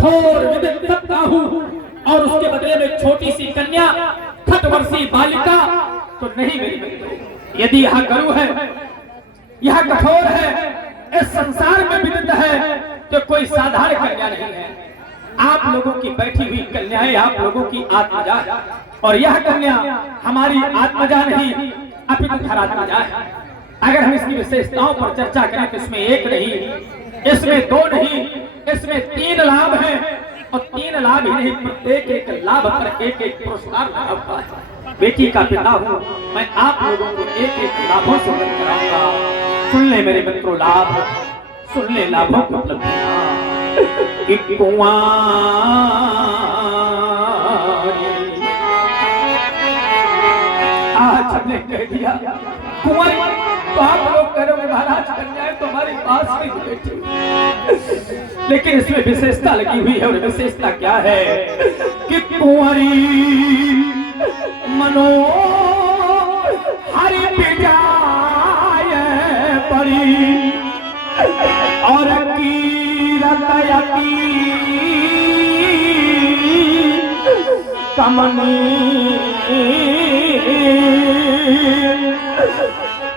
कठोर विदित सत्ता हूँ और उसके बदले में छोटी सी कन्या खटवर्षी बालिका तो नहीं मेरी मित्रों। यदि यह गुरु है, यह कठोर है, इस संसार में विदित है तो कोई साधारण कन्या नहीं है। आप लोगों की बैठी हुई कन्याएं आप लोगों की आत्मजा है और यह कन्या हमारी आत्मजा नहीं अपितु खरात्मजा है। अगर हम इसकी विशेषताओं पर चर्चा करें तो इसमें एक नहीं, इसमें दो नहीं, इसमें 3 लाभ हैं और 3 लाभ ही नहीं, प्रत्येक एक लाभ पर एक एक पुरस्कार लगा हुआ है। बेटी का पिता हूँ मैं, आप लोगों को एक एक लाभों से वर्णन कराऊंगा। सुन ले मेरे मित्रों लाभ, सुन ले लाभों की उपलब्धियां। कुंवारी आज हमने कह दिया कुंवारी, तो आप लोग करोगे महाराज कन्याएं तो हमारे पास में बैठी, लेकिन इसमें विशेषता लगी हुई है। और विशेषता क्या है कि कुंवारी मनो हरि बिजाय परी और कीरतयती कमनी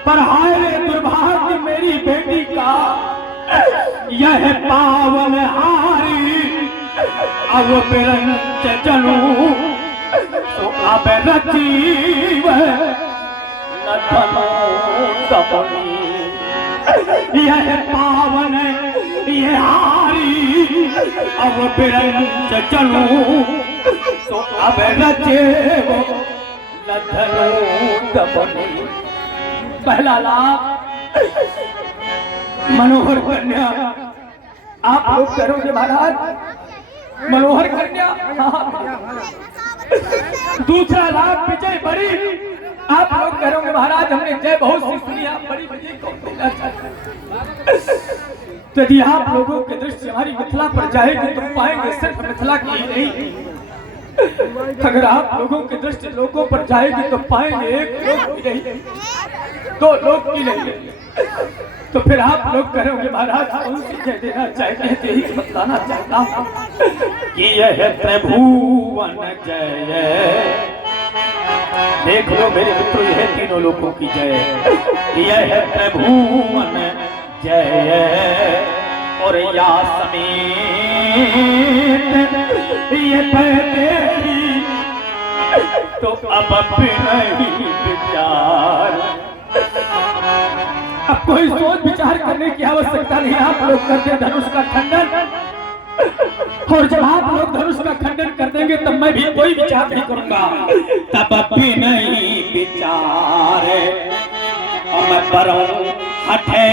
पर हाय रे दुर्भाग्य मेरी बेटी का यह पावन हारी अब बिरंच चलू तो अब रचीव न धनो दबनी। यह पावन ये हारी अब बिरंच चलू तो अब रचेव न धनो दबनी। पहला लाभ मनोहर कन्या, आप लोग करोगे महाराज मनोहर कन्या। दूसरा लाभ विजय बड़ी, आप लोग करोगे महाराज हमने जय बहुत सी सुनी, आप बड़ी विजय को देना चाहते। यदि आप लोगों के दृष्टि हमारी मिथिला पर जाएगी तो पाएंगे सिर्फ मिथिला की ही नहीं, अगर आप लोगों की दृष्टि लोगों पर जाएगी तो पाएंगे एक लोग की नहीं, 2 लोग की नहीं। तो फिर आप लोग करोगे महाराज कौन सी जय देना चाहते हैं, यही बताना चाहता हूँ कि यह त्रिभुवन जय। देख लो मेरे मित्रों यह तीनों लोगों की जय, यह त्रिभुवन जय और या समेत ये पैदेरी तो अब नहीं विचार। अब कोई सोच विचार करने की आवश्यकता नहीं, आप लोग करते धनुष का खंडन, और जब आप लोग धनुष का खंडन कर देंगे तब मैं भी कोई विचार नहीं करूंगा। तब भी नहीं विचार और मैं बरऊं हटे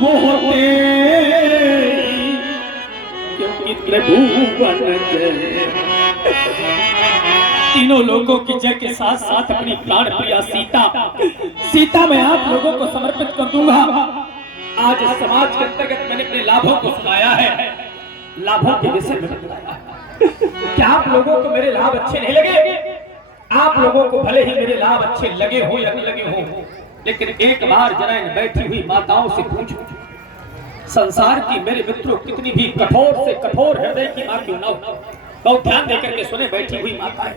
वो होते क्योंकि त्रिभुवन जय। तीनों लोगों की जय के साथ साथ अपनी प्राण प्रिया सीता मैं आप लोगों को समर्पित कर दूंगा। आज समाज के अंतर्गत मैंने अपने लाभों को सुनाया है, लाभों के विषय में बताया। क्या आप लोगों को मेरे लाभ अच्छे नहीं लगे? आप लोगों को भले ही मेरे लाभ अच्छे लगे हो या नहीं लगे हो, लेकिन एक बार जरा इन बैठी हुई माताओं से पूछो, संसार की मेरे मित्रों कितनी भी कठोर से कठोर हृदय की मां क्यों ना हो, बहुत ध्यान देकर के सुने बैठी हुई माताएं,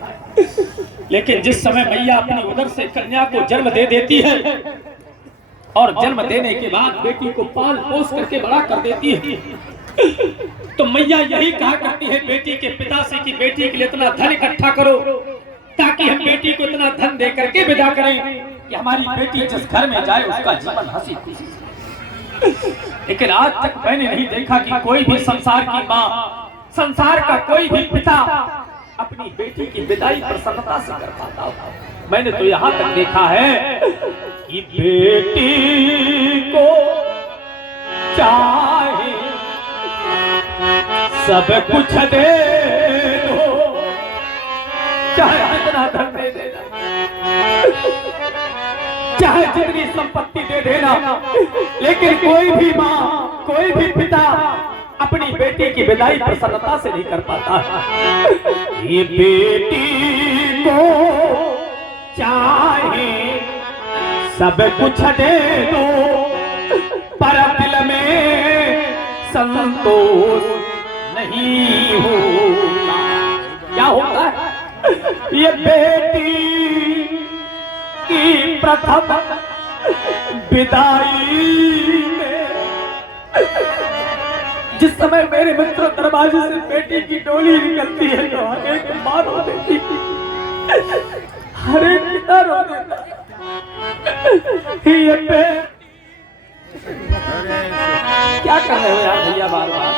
लेकिन जिस समय मैया अपनी उदर से कन्या को जन्म दे देती है और जन्म देने के बाद बेटी को पाल पोस करके बड़ा कर देती है, तो मैया यही कहा करती है बेटी के पिता से कि बेटी के लिए इतना धन इकट्ठा करो ताकि हम बेटी को इतना धन दे करके विदा करें कि हमारी बेटी जिस घर में जाए उसका जीवन हंसी खुशी। लेकिन आज तक मैंने नहीं देखा कि कोई भी संसार की माँ, संसार का कोई भी पिता अपनी बेटी की विदाई प्रसन्नता से कर पाता हो। मैंने तो यहाँ तक देखा है कि बेटी को चाहे सब कुछ दे दो, चाहे कितना धन दे देना, चाहे जितनी संपत्ति दे देना, लेकिन कोई भी माँ, कोई भी पिता अपनी बेटी की विदाई प्रसन्नता से नहीं कर पाता। ये बेटी को चाहे सब कुछ दे दो पर दिल में संतोष नहीं होता। क्या होता है? ये बेटी की प्रथम विदाई में जिस समय मेरे मित्र दरवाजे से बेटी की डोली निकलती है तो हर एक माँ रो देती, हर एक पिता रो देता। ये क्या कर रहे हो यार भैया बार बार?